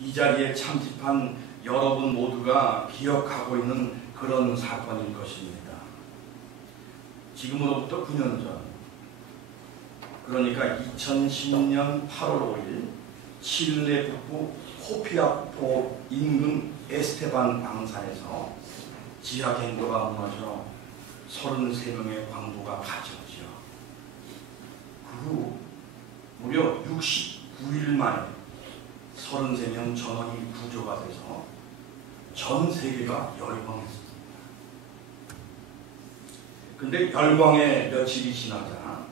이 자리에 참집한 여러분 모두가 기억하고 있는 그런 사건일 것입니다. 지금으로부터 9년 전, 그러니까 2010년 8월 5일 칠레 북부 코피아포 인근 에스테반 광산에서 지하 갱도가 무너져 33명의 광부가 갇혔지요. 그 후 무려 69일 만에 33명 전원이 구조가 돼서 전 세계가 열광했습니다. 근데 열광의 며칠이 지나자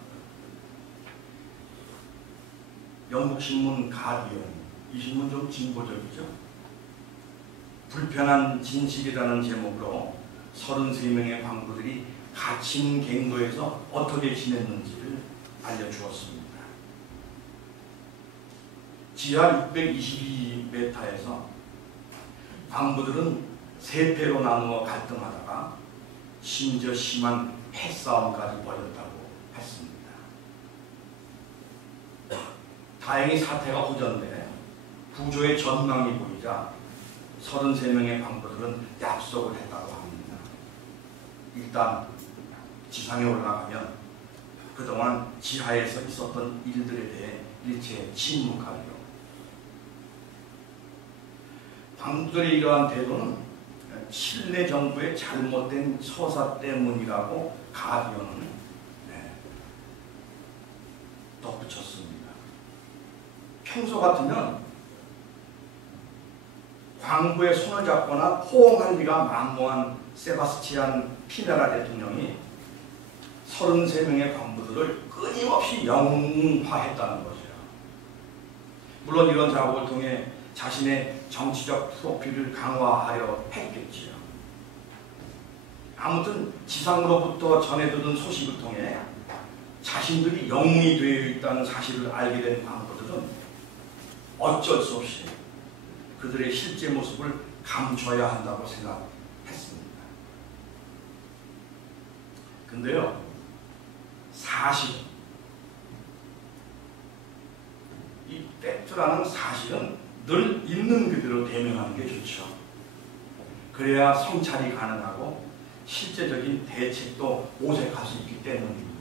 영국 신문 가디언, 이 신문 좀 진보적이죠. 불편한 진실이라는 제목으로 33명의 광부들이 갇힌 갱도에서 어떻게 지냈는지를 알려주었습니다. 지하 622m에서 광부들은 세 패로 나누어 갈등하다가 심지어 심한 패싸움까지 벌였다고 했습니다. 다행히 사태가 호전돼 구조의 전망이 보이자 33명의 광부들은 약속을 했다고 합니다. 일단 지상에 올라가면 그동안 지하에서 있었던 일들에 대해 일체 침묵하리요. 광부들의 이러한 태도는 칠레 정부의 잘못된 처사 때문이라고 가디언은 덧붙였습니다. 평소 같으면 광부의 손을 잡거나 호응할 리가 만무한 세바스티안 피네라 대통령이 33명의 광부들을 끊임없이 영웅화했다는 거죠. 물론 이런 작업을 통해 자신의 정치적 프로필을 강화하려 했겠지요. 아무튼 지상으로부터 전해들은 소식을 통해 자신들이 영웅이 되어 있다는 사실을 알게 된 광부들은 어쩔 수 없이 그들의 실제 모습을 감춰야 한다고 생각했습니다. 근데요, 이 팩트라는 사실은 늘 있는 그대로 대명하는 게 좋죠. 그래야 성찰이 가능하고 실제적인 대책도 모색할 수 있기 때문입니다.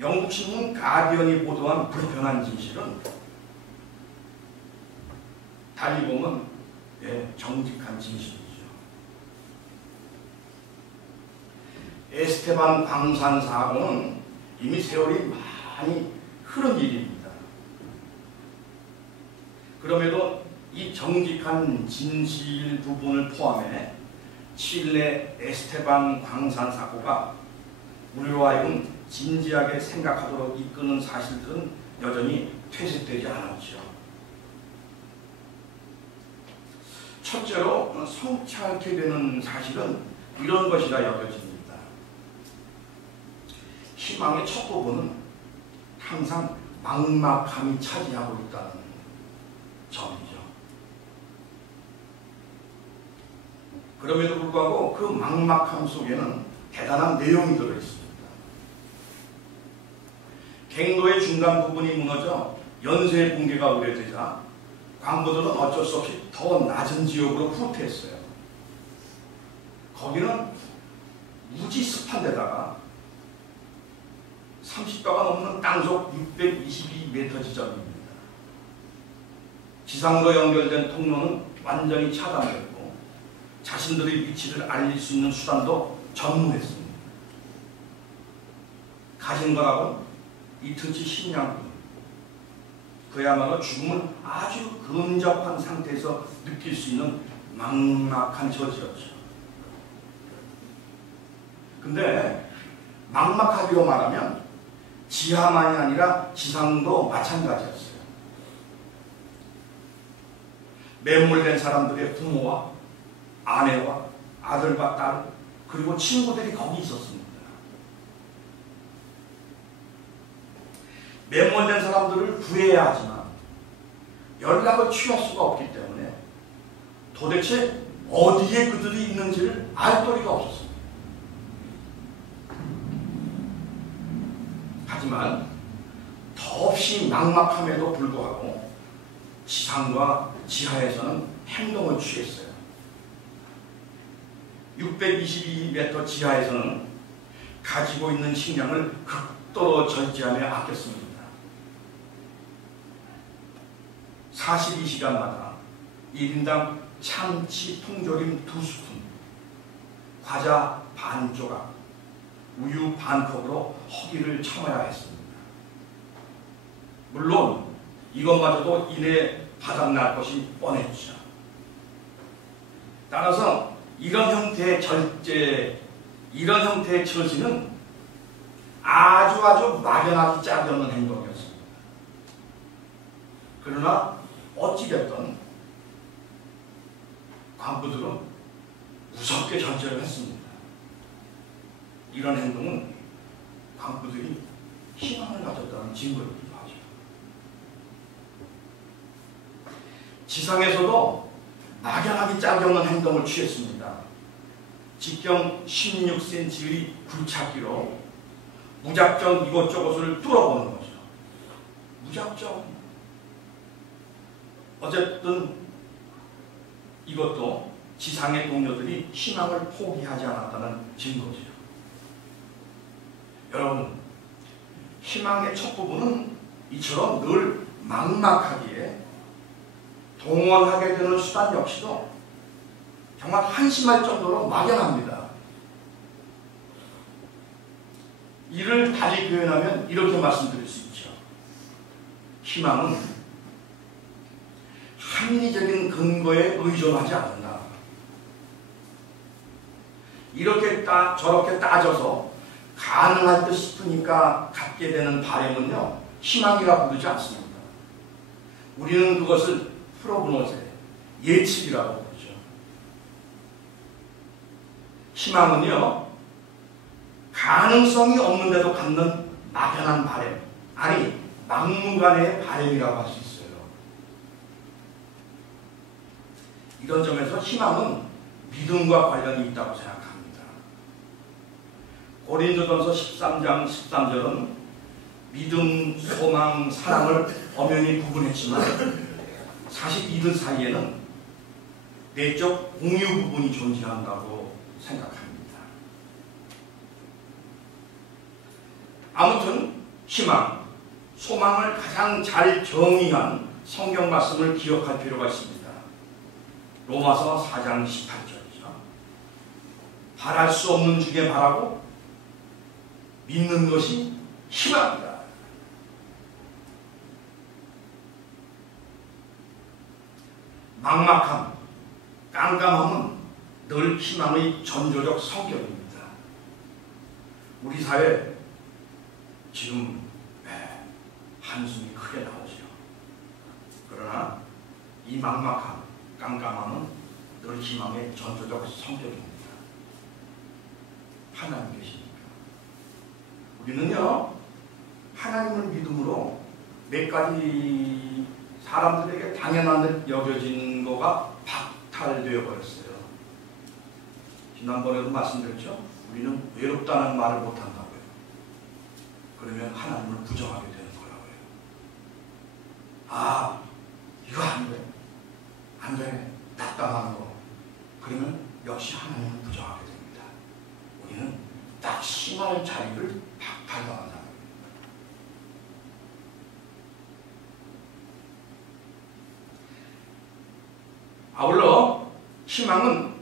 영국 신문 가디언이 보도한 불편한 진실은 달리 보면 정직한 진실이죠. 에스테반 광산 사고는 이미 세월이 많이 흐른 일입니다. 그럼에도 이 정직한 진실 부분을 포함해 칠레 에스테반 광산 사고가 우리로 하여금 진지하게 생각하도록 이끄는 사실들은 여전히 퇴색되지 않았죠. 첫째로 성찰케 되는 사실은 이런 것이라 여겨집니다. 희망의 첫 부분은 항상 막막함이 차지하고 있다는 점이죠. 그럼에도 불구하고 그 막막함 속에는 대단한 내용이 들어있습니다. 갱도의 중간 부분이 무너져 연쇄 붕괴가 우려되자 광부들은 어쩔 수 없이 더 낮은 지역으로 후퇴했어요. 거기는 무지 습한 데다가 30도가 넘는 땅속 622m 지점입니다. 지상으로 연결된 통로는 완전히 차단됐고 자신들의 위치를 알릴 수 있는 수단도 전무했습니다. 가진 거라고 이틀치 식량뿐. 그야말로 죽음을 아주 근접한 상태에서 느낄 수 있는 막막한 처지였죠. 근데 막막하기로 말하면 지하만이 아니라 지상도 마찬가지였어요. 매몰된 사람들의 부모와 아내와 아들과 딸 그리고 친구들이 거기 있었습니다. 매몰된 사람들을 구해야 하지만 연락을 취할 수가 없기 때문에 도대체 어디에 그들이 있는지를 알 도리가 없었습니다. 하지만 더없이 막막함에도 불구하고 지상과 지하에서는 행동을 취했어요. 622m 지하에서는 가지고 있는 식량을 극도로 절제하며 아꼈습니다. 42시간마다 1인당 참치 통조림 2스푼, 과자 반 조각, 우유 반 컵으로 허기를 참아야 했습니다. 물론 이것마저도 이내 바닥날 것이 뻔했죠. 따라서 이런 형태의 절제, 이런 형태의 처지는 아주 막연하기 짝이 없는 행동이었습니다. 그러나 어찌됐든 관부들은 무섭게 절제를 했습니다. 이런 행동은 관부들이 희망을 가졌다는 증거이기도 하죠. 지상에서도 막연하기 짝이 없는 행동을 취했습니다. 직경 16cm의 굴착기로 무작정 이곳저곳을 뚫어보는 거죠. 무작정. 어쨌든 이것도 지상의 동료들이 희망을 포기하지 않았다는 증거죠. 여러분, 희망의 첫 부분은 이처럼 늘 막막하기에 동원하게 되는 수단 역시도 정말 한심할 정도로 막연합니다. 이를 달리 표현하면 이렇게 말씀드릴 수 있죠. 희망은 합리적인 근거에 의존하지 않는다. 이렇게 저렇게 따져서 가능할 듯 싶으니까 갖게 되는 바램은요, 희망이라 부르지 않습니다. 우리는 그것을 프로그노제, 예측이라고 부르죠. 희망은요, 가능성이 없는데도 갖는 막연한 바램, 아니 막무가내의 바램이라고 할 수 있어요. 이런 점에서 희망은 믿음과 관련이 있다고 생각합니다. 고린도전서 13장 13절은 믿음, 소망, 사랑을 엄연히 구분했지만 사실 이들 사이에는 내적 공유 부분이 존재한다고 생각합니다. 아무튼 희망, 소망을 가장 잘 정의한 성경 말씀을 기억할 필요가 있습니다. 로마서 4장 18절이죠. 바랄 수 없는 중에 바라고 믿는 것이 희망이다. 막막함, 깜깜함은 늘 희망의 전조적 성격입니다. 우리 사회 지금 한숨이 크게 나오죠. 그러나 이 막막함, 깜깜함은 늘 희망의 전조적 성격입니다. 하나님 계십니까? 우리는요, 하나님을 믿음으로 몇 가지 사람들에게 당연한 듯 여겨진 거가 박탈되어 버렸어요. 지난번에도 말씀드렸죠? 우리는 외롭다는 말을 못한다고요. 그러면 하나님을 부정하게 되는 거라고요. 아, 이거 안 돼. 안 돼. 답답한 거. 그러면 역시 하나님을 부정하게 됩니다. 우리는 딱 희망의 자리를 박탈당한다는 겁니다. 아울러 희망은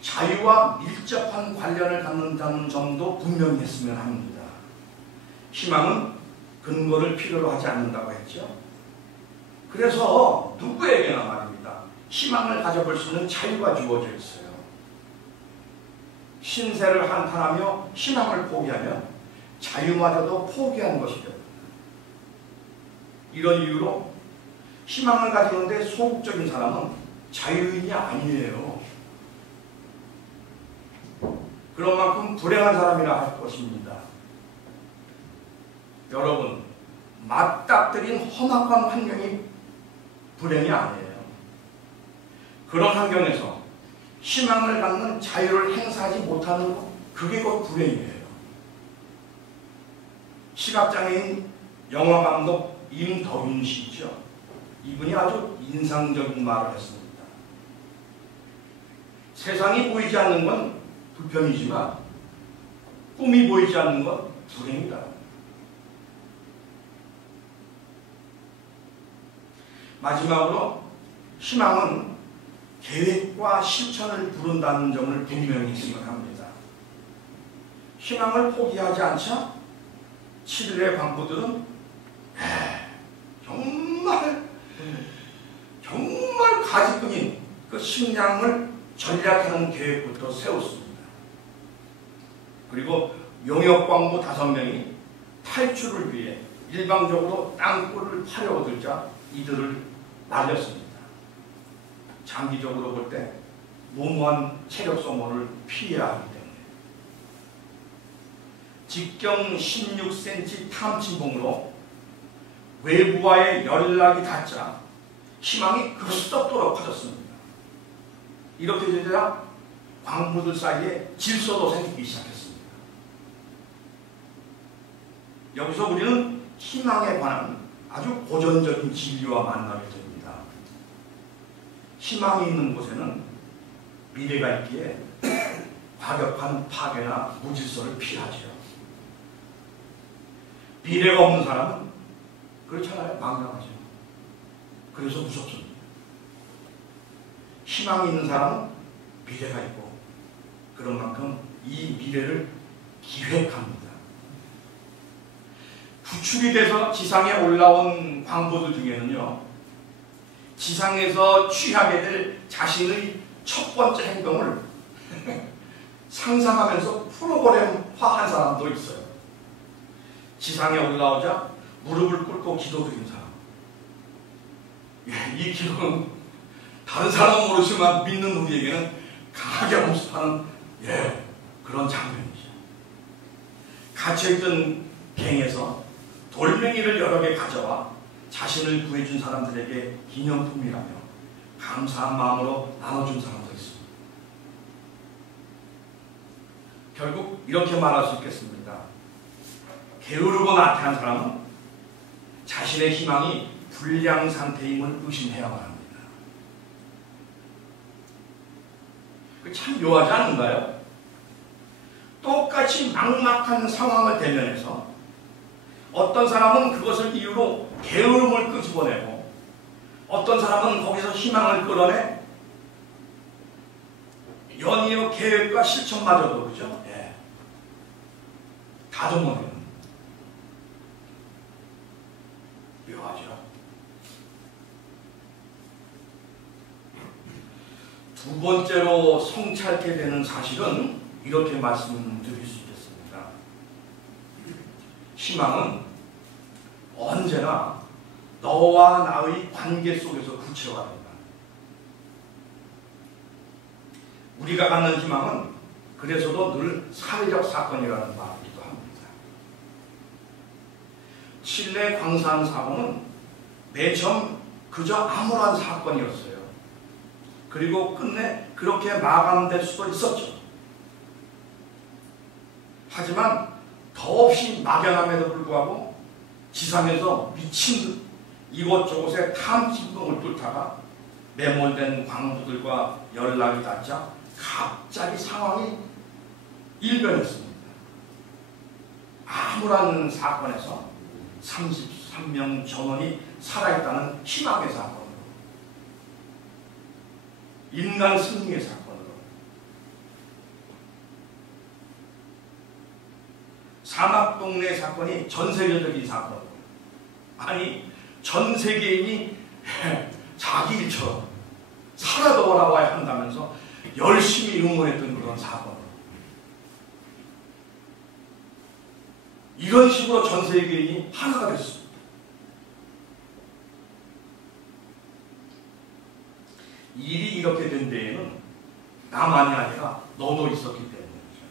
자유와 밀접한 관련을 갖는다는 점도 분명히 했으면 합니다. 희망은 근거를 필요로 하지 않는다고 했죠. 그래서 누구에게나 말입니다. 희망을 가져볼 수 있는 자유가 주어져 있어요. 신세를 한탄하며 희망을 포기하면 자유마저도 포기하는 것이 됩니다. 이런 이유로 희망을 가지는데 소극적인 사람은 자유인이 아니에요. 그런 만큼 불행한 사람이라 할 것입니다. 여러분, 맞닥뜨린 험악한 환경이 불행이 아니에요. 그런 환경에서 희망을 갖는 자유를 행사하지 못하는 것, 그게 곧 불행이에요. 시각장애인 영화감독 임덕윤 씨죠. 이분이 아주 인상적인 말을 했습니다. 세상이 보이지 않는 건 불평이지만 꿈이 보이지 않는 건 불행이다. 마지막으로 희망은 계획과 실천을 부른다는 점을 분명히 생각합니다. 희망을 포기하지 않자 7일의 광부들은 정말 가지뿐인 그 식량을 전략하는 계획부터 세웠습니다. 그리고 용역광부 5명이 탈출을 위해 일방적으로 땅굴을 파려고 들자 이들을 날렸습니다. 장기적으로 볼 때 무모한 체력 소모를 피해야 하기 때문에 직경 16cm 탐침봉으로 외부와의 연락이 닿자 희망이 급속도로 커졌습니다. 이렇게 되자 광부들 사이에 질서도 생기기 시작했습니다. 여기서 우리는 희망에 관한 아주 고전적인 진리와 만나게 됩니다. 희망이 있는 곳에는 미래가 있기에 과격한 파괴나 무질서를 피하죠. 미래가 없는 사람은 그렇잖아요. 망명하죠. 그래서 무섭습니다. 희망이 있는 사람은 미래가 있고 그런 만큼 이 미래를 기획합니다. 구출이 돼서 지상에 올라온 광부들 중에는요, 지상에서 취하게 될 자신의 첫 번째 행동을 상상하면서 프로그램화한 사람도 있어요. 지상에 올라오자 무릎을 꿇고 기도드린 사람. 이 기도는 다른 사람은 모르지만 믿는 우리에게는 강하게 엄습하는 그런 장면이죠. 갇혀있던 갱에서 돌멩이를 여러 개 가져와 자신을 구해준 사람들에게 기념품이라며 감사한 마음으로 나눠준 사람도 있습니다. 결국 이렇게 말할 수 있겠습니다. 게으르고 나태한 사람은 자신의 희망이 불량 상태임을 의심해야만 합니다. 참 묘하지 않은가요? 똑같이 막막한 상황을 대면해서 어떤 사람은 그것을 이유로 게으름을 끄집어내고 어떤 사람은 거기서 희망을 끌어내 연이어 계획과 실천마저도 그죠? 다듬어내는 묘하죠. 두 번째로 성찰케 되는 사실은 이렇게 말씀드릴 수 있겠습니다. 희망은 언제나 너와 나의 관계 속에서 구체화된다. 우리가 갖는 희망은 그래서도 늘 사회적 사건이라는 말이기도 합니다. 칠레 광산 사고는 맨 처음 그저 암울한 사건이었어요. 그리고 끝내 그렇게 마감될 수도 있었죠. 하지만 더없이 막연함에도 불구하고 지상에서 미친 듯 이곳저곳에 탐진봉을 뚫다가 매몰된 광부들과 연락이 닿자 갑자기 상황이 일변했습니다. 암울한 사건에서 33명 전원이 살아있다는 희망의 사건으로, 인간 승리의 사건으로, 사막동네 사건이 전세계적인 사건으로, 아니 전 세계인이 자기 일처럼 살아 돌아와야 한다면서 열심히 응원했던 그런 사건으로, 이런 식으로 전 세계인이 하나가 됐습니다. 일이 이렇게 된 데에는 나만이 아니라 너도 있었기 때문이죠.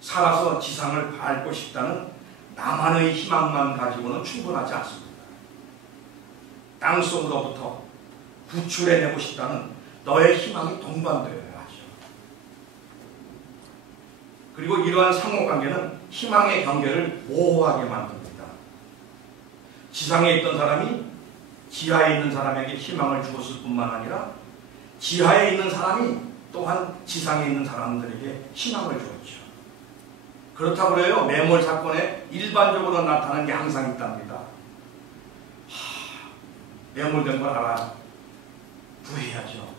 살아서 지상을 밟고 싶다는 나만의 희망만 가지고는 충분하지 않습니다. 땅속으로부터 구출해내고 싶다는 너의 희망이 동반되어야 하죠. 그리고 이러한 상호관계는 희망의 경계를 모호하게 만듭니다. 지상에 있던 사람이 지하에 있는 사람에게 희망을 주었을 뿐만 아니라 지하에 있는 사람이 또한 지상에 있는 사람들에게 희망을 주었죠. 그렇다고 그래요. 매몰 사건에 일반적으로 나타나는 게 항상 있답니다. 매몰된 걸 알아. 구해야죠.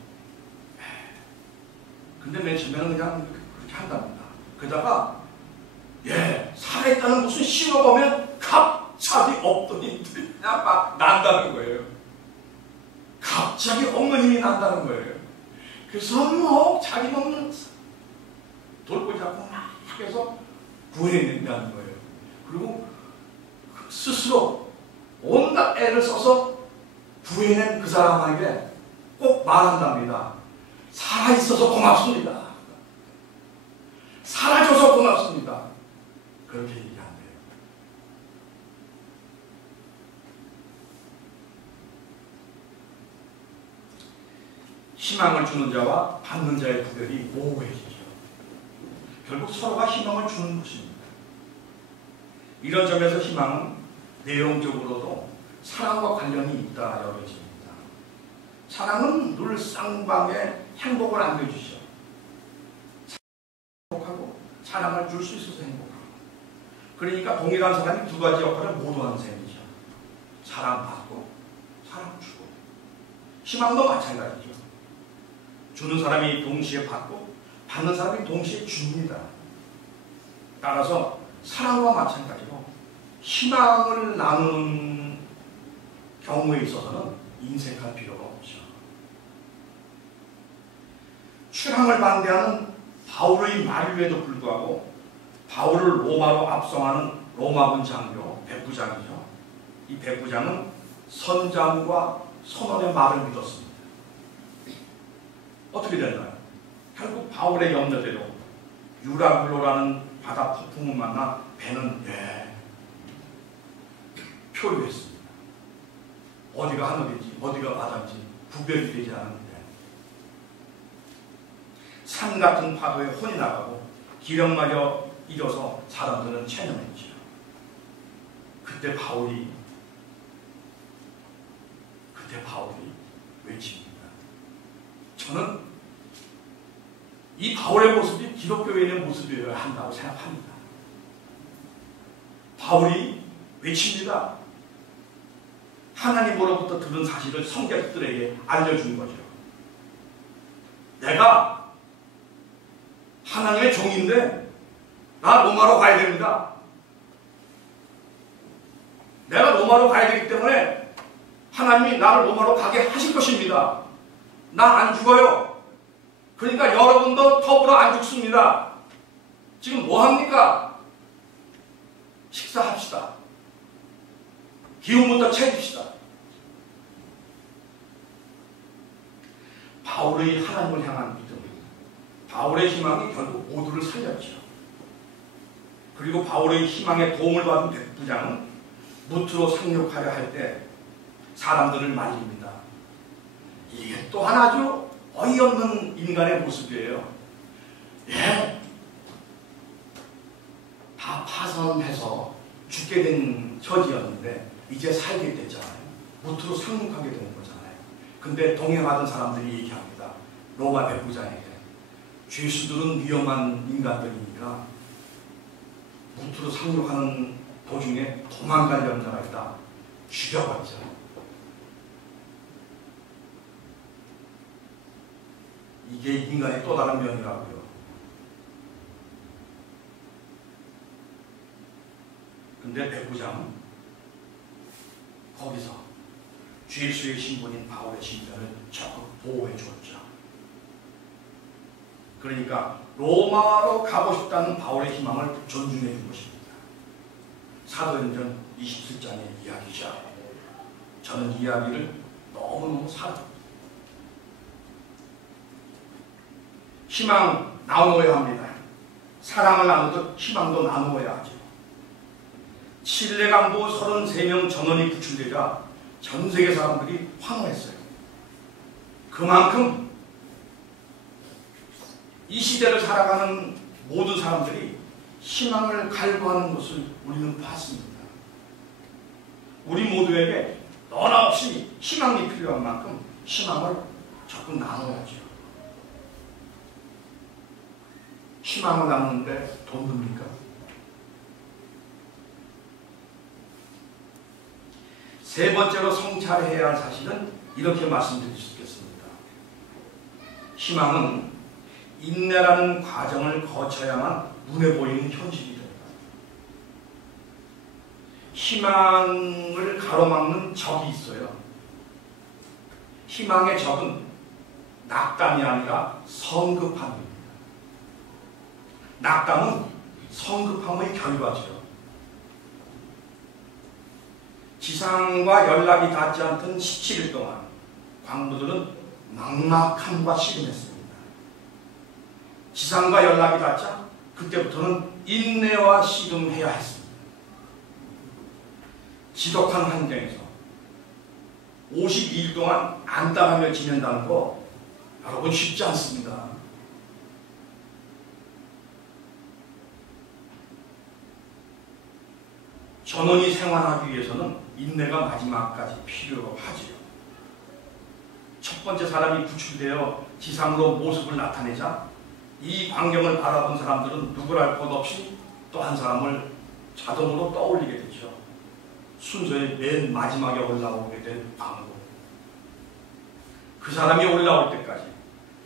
근데 맨 처음에는 그냥 그렇게 한답니다. 그러다가 살아있다는 무슨 신호 보면 갑자기 없던 힘들이 그냥 막 난다는 거예요. 갑자기 없는 힘이 난다는 거예요. 그래서 뭐 자기는 돌고 잡고 막 해서 구해낸다는 거예요. 그리고 스스로 온갖 애를 써서 구해낸 그 사람에게 꼭 말한답니다. 살아있어서 고맙습니다. 살아줘서 고맙습니다. 그렇게 얘기한대요. 희망을 주는 자와 받는 자의 구별이 모호해지죠. 결국 서로가 희망을 주는 것입니다. 이런 점에서 희망은 내용적으로도 사랑과 관련이 있다 여겨집니다. 사랑은 늘 쌍방의 행복을 안겨주죠. 행복하고 사랑을 줄 수 있어서 행복하고. 그러니까 동일한 사람이 두 가지 역할을 모두 하는 셈이죠. 사랑받고 사랑 주고. 희망도 마찬가지죠. 주는 사람이 동시에 받고 받는 사람이 동시에 줍니다. 따라서 사랑과 마찬가지로 희망을 나누는 경우에 있어서는 인색할 필요가 없죠. 출항을 반대하는 바울의 만류에도 불구하고 바울을 로마로 압송하는 로마군 장교 백부장이죠. 이 백부장은 선장과 선원의 말을 믿었습니다. 어떻게 됐나요? 결국 바울의 염려대로 유라굴로라는 바다 폭풍을 만나 배는 표류했습니다. 어디가 하늘인지 어디가 바다인지 구별이 되지 않는데 산 같은 파도에 혼이 나가고 기력마저 잃어서 사람들은 체념했죠. 그때 바울이 외칩니다. 저는 이 바울의 모습이 기독교인의 모습이어야 한다고 생각합니다. 바울이 외칩니다. 하나님으로부터 들은 사실을 성객들에게 알려준 거죠. 내가 하나님의 종인데 나 로마로 가야 됩니다. 내가 로마로 가야 되기 때문에 하나님이 나를 로마로 가게 하실 것입니다. 나 안 죽어요. 그러니까 여러분도 더불어 안 죽습니다. 지금 뭐 합니까? 식사합시다. 기운부터 챙깁시다. 바울의 하나님을 향한 믿음, 바울의 희망이 결국 모두를 살렸죠. 그리고 바울의 희망에 도움을 받은 백부장은 무트로 상륙하려 할 때 사람들을 말립니다. 이게 또한 아주 어이없는 인간의 모습이에요. 다 파선해서 죽게 된 처지였는데 이제 살게 됐잖아요. 무트로 상륙하게 되는 거잖아요. 근데 동행하던 사람들이 얘기합니다. 로마 백부장에게 죄수들은 위험한 인간들이니까 무트로 상륙하는 도중에 도망갈 염자가 있다. 죽여봤죠. 이게 인간의 또 다른 면이라고요. 근데 백부장은 거기서 죄수의 신분인 바울의 신변을 적극 보호해 주었죠. 그러니까 로마로 가고 싶다는 바울의 희망을 존중해 준 것입니다. 사도행전 27장의 이야기죠. 저는 이 이야기를 너무너무 사랑합니다. 희망 나누어야 합니다. 사랑을 나누듯 희망도 나누어야 하죠. 칠레 강도 33명 전원이 구출되자 전 세계 사람들이 환호했어요. 그만큼 이 시대를 살아가는 모든 사람들이 희망을 갈구하는 것을 우리는 봤습니다. 우리 모두에게 너나 역시 희망이 필요한 만큼 희망을 적극 나눠야죠. 희망을 나누는데 돈 듭니까? 세 번째로 성찰해야 할 사실은 이렇게 말씀드릴 수 있겠습니다. 희망은 인내라는 과정을 거쳐야만 눈에 보이는 현실이 됩니다. 희망을 가로막는 적이 있어요. 희망의 적은 낙담이 아니라 성급함입니다. 낙담은 성급함의 결과죠. 지상과 연락이 닿지 않던 17일 동안 광부들은 막막함과 씨름했습니다. 지상과 연락이 닿자 그때부터는 인내와 씨름해야 했습니다. 지독한 환경에서 52일 동안 안달하며 지낸다는 거 여러분 쉽지 않습니다. 전원이 생활하기 위해서는 인내가 마지막까지 필요하지요. 첫 번째 사람이 구출되어 지상으로 모습을 나타내자 이 광경을 바라본 사람들은 누구랄 것 없이 또 한 사람을 자동으로 떠올리게 되죠. 순서의 맨 마지막에 올라오게 된 광부. 그 사람이 올라올 때까지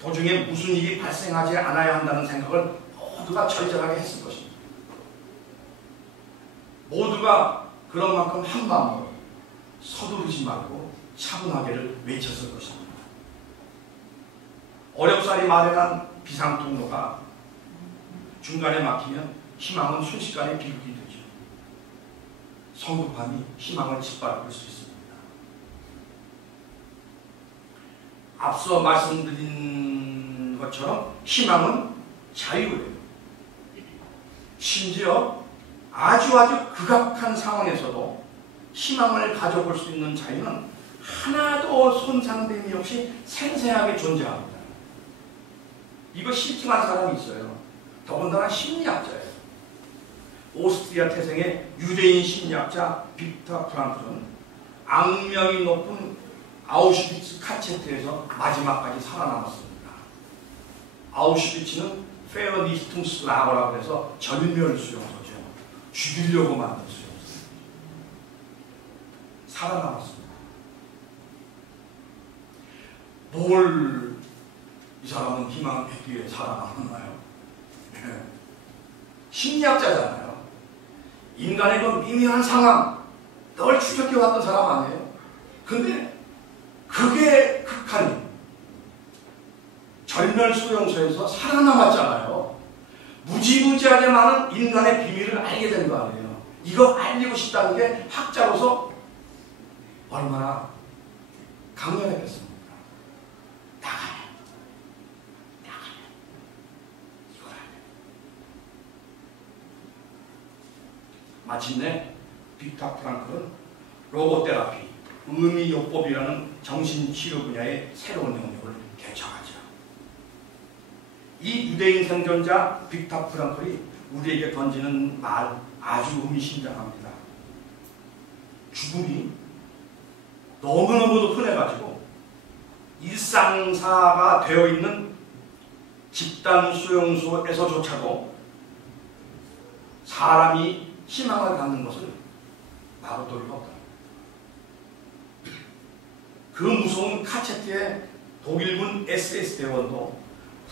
도중에 무슨 일이 발생하지 않아야 한다는 생각을 모두가 절절하게 했을 것입니다. 모두가 그런 만큼 한 마음으로 서두르지 말고 차분하게를 외쳤을 것입니다. 어렵사리 마련한 비상통로가 중간에 막히면 희망은 순식간에 비극이 되죠. 성급함이 희망을 짓밟을 수 있습니다. 앞서 말씀드린 것처럼 희망은 자유예요. 심지어 아주 극악한 상황에서도 희망을 가져볼 수 있는 자유는 하나도 손상됨이 없이 생생하게 존재합니다. 이거 실증한 사람이 있어요. 더군다나 심리학자예요. 오스트리아 태생의 유대인 심리학자 빅터 프랑클은 악명이 높은 아우슈비츠 카체트에서 마지막까지 살아남았습니다. 아우슈비츠는 페어니스퉁스라거라고 해서 절멸 수용소죠. 죽이려고 만든 수용소. 살아남았습니다. 뭘 이 사람은 희망을 뵙기 위해 살아남았나요? 네. 심리학자잖아요. 인간의 그 미묘한 상황 늘 추적해왔던 사람 아니에요? 근데 그게 극한이 절멸 수용소에서 살아남았잖아요. 무지무지하게 많은 인간의 비밀을 알게 된 거 아니에요. 이거 알리고 싶다는 게 학자로서 얼마나 강렬했겠습니까? 나가요. 이걸 알아요. 마침내 빅터 프랑클은 로고테라피, 의미요법이라는 정신치료 분야의 새로운 영역을 개척하죠. 이 유대인 생존자 빅터 프랑클이 우리에게 던지는 말 아주 의미심장합니다. 죽음이 너무너무도 흔해가지고 일상사가 되어 있는 집단 수용소에서조차도 사람이 희망을 갖는 것을 막을 도리가 없다. 그 무서운 카체트의 독일군 SS 대원도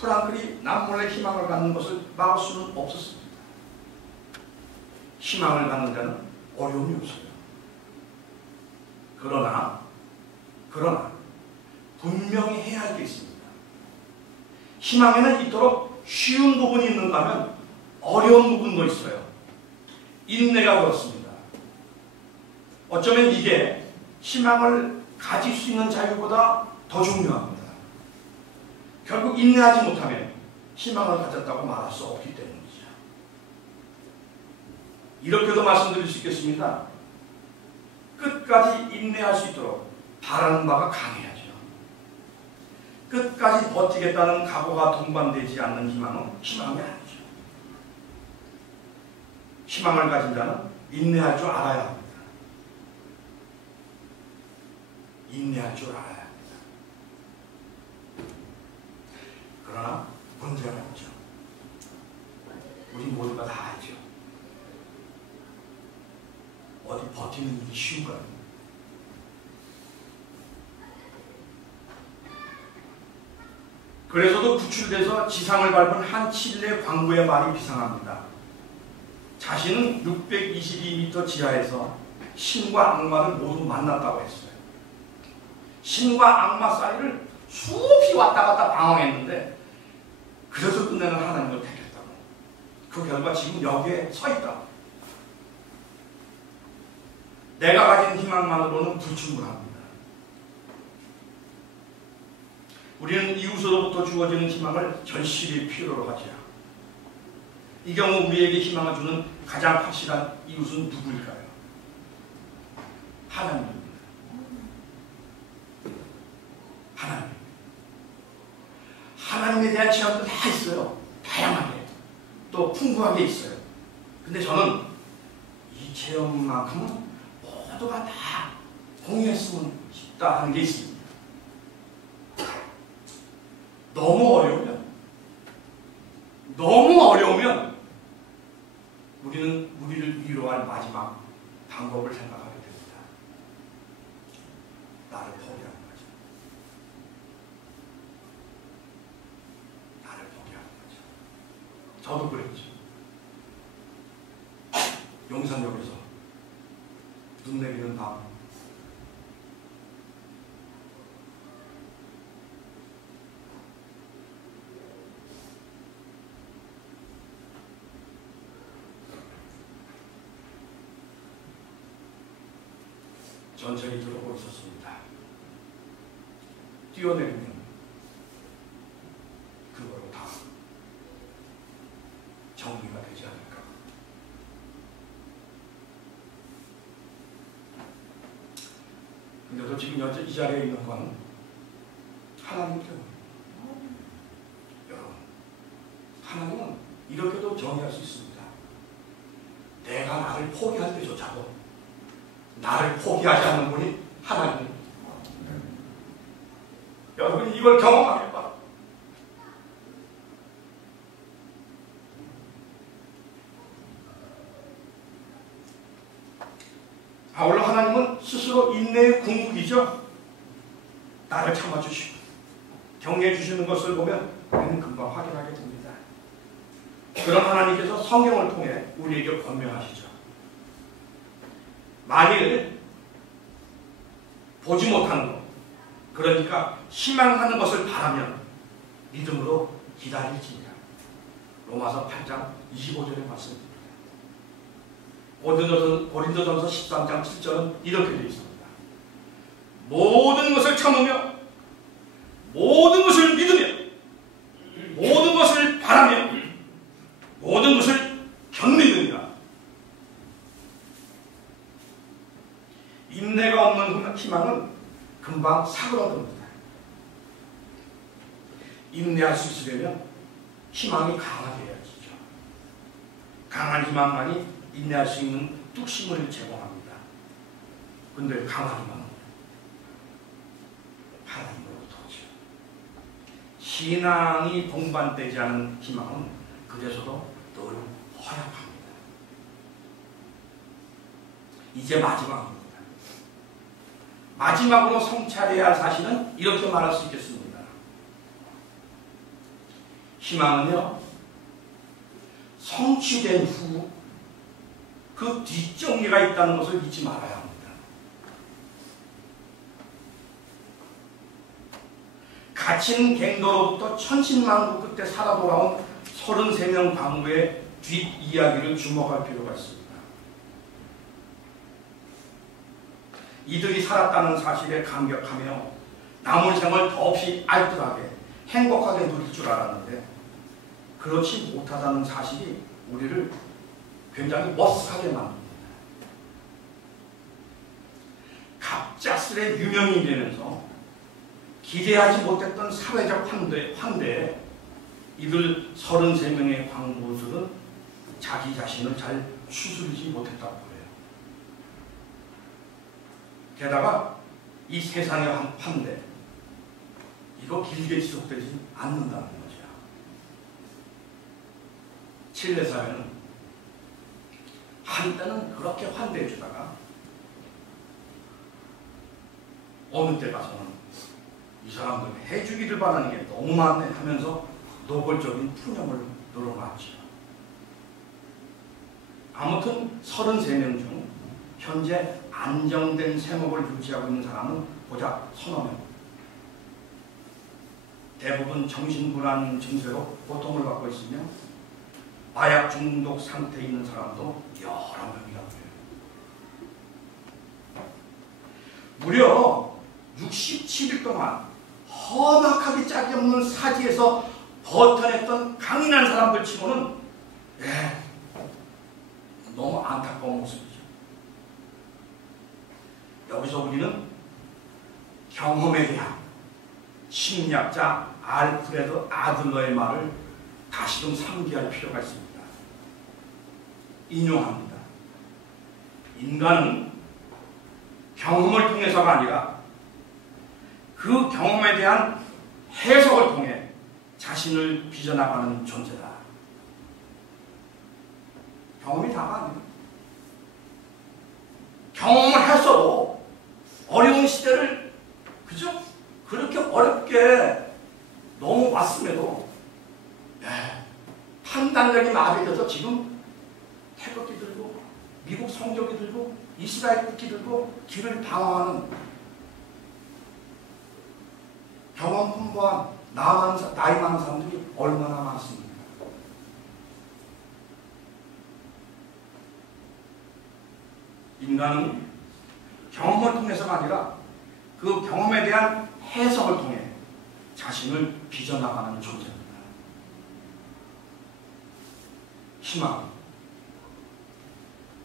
프랑클이 남몰래 희망을 갖는 것을 막을 수는 없었습니다. 희망을 갖는 데는 어려움이 없어요. 그러나 분명히 해야 할 게 있습니다. 희망에는 이토록 쉬운 부분이 있는가 하면 어려운 부분도 있어요. 인내가 그렇습니다. 어쩌면 이게 희망을 가질 수 있는 자유보다 더 중요합니다. 결국 인내하지 못하면 희망을 가졌다고 말할 수 없기 때문이죠. 이렇게도 말씀드릴 수 있겠습니다. 끝까지 인내할 수 있도록 바라는 바가 강해야죠. 끝까지 버티겠다는 각오가 동반되지 않는 희망은 희망이 아니죠. 희망을 가진 자는 인내할 줄 알아야 합니다. 인내할 줄 알아야 합니다. 그러나 문제가 있죠. 우리 모두가 다 알죠. 어디 버티는 일이 쉬운가요? 그래서도 구출돼서 지상을 밟은 한 칠레 광부의 말이 비상합니다. 자신은 622m 지하에서 신과 악마를 모두 만났다고 했어요. 신과 악마 사이를 수없이 왔다 갔다 방황했는데 그래서 끝내는 하나님을 택했다고. 그 결과 지금 여기에 서 있다. 내가 가진 희망만으로는 불충분합니다. 우리는 이웃으로부터 주어지는 희망을 절실히 필요로 하지요. 이 경우 우리에게 희망을 주는 가장 확실한 이웃은 누구일까요? 하나님입니다. 하나님. 하나님에 대한 체험도 다 있어요. 다양하게. 또 풍부하게 있어요. 근데 저는 이 체험만큼은 모두가 다 공유했으면 싶다 하는 게 있습니다. 너무 어려우면 우리는 우리를 위로할 마지막 방법을 생각하게 됩니다. 나를 포기하는 거죠. 나를 포기하는 거죠. 저도 그랬죠. 용산역에서 눈 내리는 밤 전철이 들어오고 있었습니다. 뛰어내리면 그거로 다 정리가 되지 않을까. 근데도 지금 이 자리에 있는 건 하나님 때문입니다. 여러분, 하나님은 이렇게도 정의할 수 있습니다. 내가 나를 포기할 때조차도 나를 포기하지 않는 분이 하나님. 여러분 이걸 경험하길 바랍니다. 아울러 하나님은 스스로 인내의 궁극이죠. 나를 참아주시고 격려해 주시는 것을 보면 우리는 금방 확인하게 됩니다. 그런 하나님께서 성경을 통해 우리에게 권면하시죠. 만일 보지 못하는 것, 그러니까 희망하는 것을 바라면 믿음으로 기다리지니라. 로마서 8장 25절의 말씀입니다. 고린도전서 13장 7절은 이렇게 되어 있습니다. 모든 것을 참으며 모든 것을 믿으며 모든 것을 바라며 모든 것을 견디느니라. 인내가 없는 희망은 금방 사그라듭니다. 인내할 수 있으려면 희망이 강하게야지죠. 강한 희망만이 인내할 수 있는 뚝심을 제공합니다. 근데 강한 희망은 하나님으로부터죠. 신앙이 동반되지 않은 희망은 그래서도 늘 허약합니다. 이제 마지막입니다. 마지막으로 성찰해야 할 사실은 이렇게 말할 수 있겠습니다. 희망은요, 성취된 후 그 뒷정리가 있다는 것을 잊지 말아야 합니다. 갇힌 갱도로부터 천신만고 끝에 살아 돌아온 33명 광부의 뒷이야기를 주목할 필요가 있습니다. 이들이 살았다는 사실에 감격하며 남은 생을 더없이 알뜰하게 행복하게 누릴 줄 알았는데 그렇지 못하다는 사실이 우리를 굉장히 머쓱하게 만듭니다. 갑작스레 유명이 되면서 기대하지 못했던 사회적 환대에 이들 33명의 광부들은 자기 자신을 잘 추스르지 못했다고 해요. 게다가 이 세상의 환대, 이거 길게 지속되지 않는다는 거죠. 칠레 사회는 한때는 그렇게 환대해 주다가 어느 때 가서는 이 사람들 해주기를 바라는 게 너무 많네 하면서 노골적인 푸념을 늘어놨죠. 아무튼 33명 중 현재 안정된 세목을 유지하고 있는 사람은 고작 서너 명. 대부분 정신불안 증세로 고통을 받고 있으며 마약 중독 상태에 있는 사람도 여러 명이라고 해요. 무려 67일 동안 험악하게 짝이 없는 사지에서 버텨냈던 강인한 사람들 치고는 너무 안타까운 모습이죠. 여기서 우리는 경험에 대한 심리학자 알프레드 아들러의 말을 다시금 상기할 필요가 있습니다. 인용합니다. 인간은 경험을 통해서가 아니라 그 경험에 대한 해석을 통해 자신을 빚어나가는 존재다. 경험이 다가 아니에요. 경험을 했어도 어려운 시대를 그죠? 그렇게 어렵게 넘어왔음에도 판단력이 마비돼서 지금 태극기 들고 미국 성적이 들고 이스라엘 국기 들고 길을 방황하는 경험 풍부한 나이 많은 사람들이 얼마나 많습니까? 인간은 경험을 통해서가 아니라 그 경험에 대한 해석을 통해 자신을 빚어나가는 존재입니다.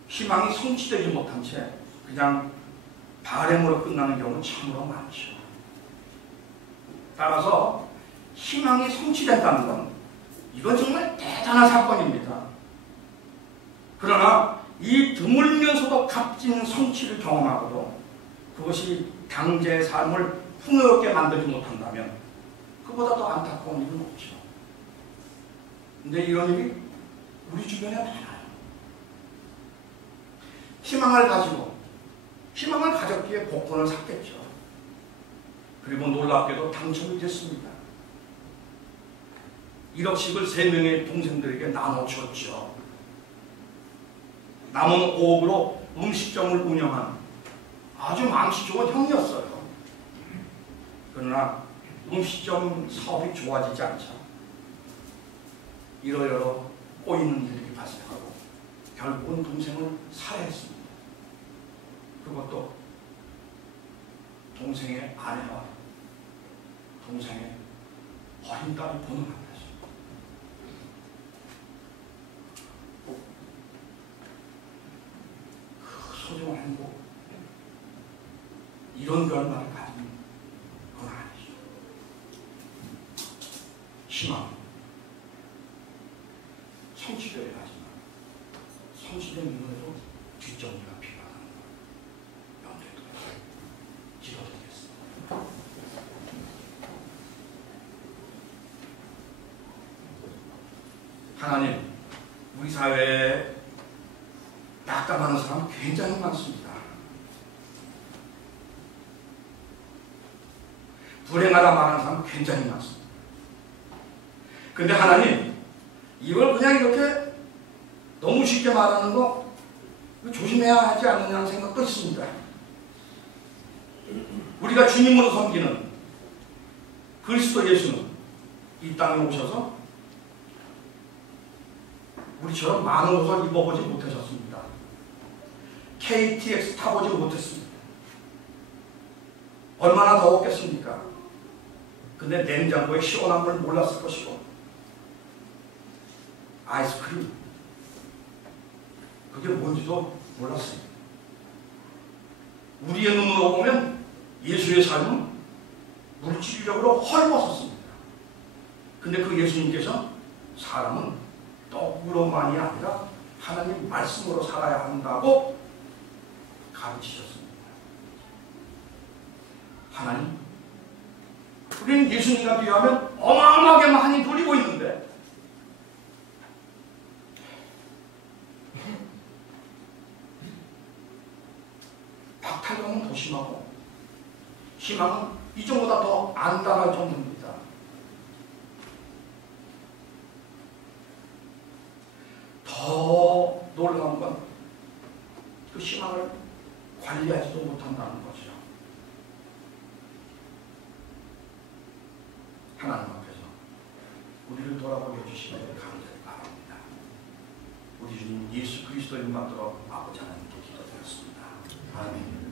희망이 성취되지 못한 채 그냥 바램으로 끝나는 경우는 참으로 많죠. 따라서 희망이 성취된다는 건 이건 정말 대단한 사건입니다. 그러나 이 드물면서도 값진 성취를 경험하고도 그것이 당재의 삶을 풍요롭게 만들지 못한다면 그보다 더 안타까운 일은 없죠. 근데 이런 일이 우리 주변에 많아요. 희망을 가졌기에 복권을 샀겠죠. 그리고 놀랍게도 당첨이 됐습니다. 1억씩을 3명의 동생들에게 나눠줬죠. 남은 5억으로 음식점을 운영한 아주 망치 좋은 형이었어요. 그러나 음식점 사업이 좋아지지 않자 이러저러 꼬이는 일이 발생하고 결국은 동생을 살해했습니다. 그것도 동생의 아내와 동생의 어린 딸이 보는 앞에서. 그 소중한 행복, 이런 결말을 가진 건 아니죠. 희망, 성취되어야 하지만 성취된 이후에도 뒷정리가 필요하다는 걸 염두에 두면서 지켜드리겠습니다. 하나님, 우리 사회에 낙담하는 사람은 굉장히 많습니다. 불행하다 말하는 사람은 굉장히 많습니다. 근데 하나님, 이걸 그냥 이렇게 너무 쉽게 말하는 거 조심해야 하지 않느냐는 생각도 있습니다. 우리가 주님으로 섬기는 그리스도 예수는 이 땅에 오셔서 우리처럼 많은 옷을 입어보지 못하셨습니다. KTX 타보지 못했습니다. 얼마나 더웠겠습니까? 근데 냉장고에 시원한 걸 몰랐을 것이고 아이스크림 그게 뭔지도 몰랐습니다. 우리의 눈으로 보면 예수의 삶은 물질적으로 헐벗었습니다. 근데 그 예수님께서 사람은 떡으로만이 아니라 하나님 말씀으로 살아야 한다고 가르치셨습니다. 하나님, 우리는 예수님과 비교하면 어마어마하게 많이 누리고 있는데 박탈감은 더 심하고 희망은 이전보다 더 안 따라갈 정도입니다. 더 놀라운 건 그 희망을 관리하지도 못한다는 거죠. 하나님 앞에서 우리를 돌아보게 해주시면 감사를 바랍니다. 우리 주님 예수 그리스도를 받들어 아버지 하나님께 기도드렸습니다. 아멘.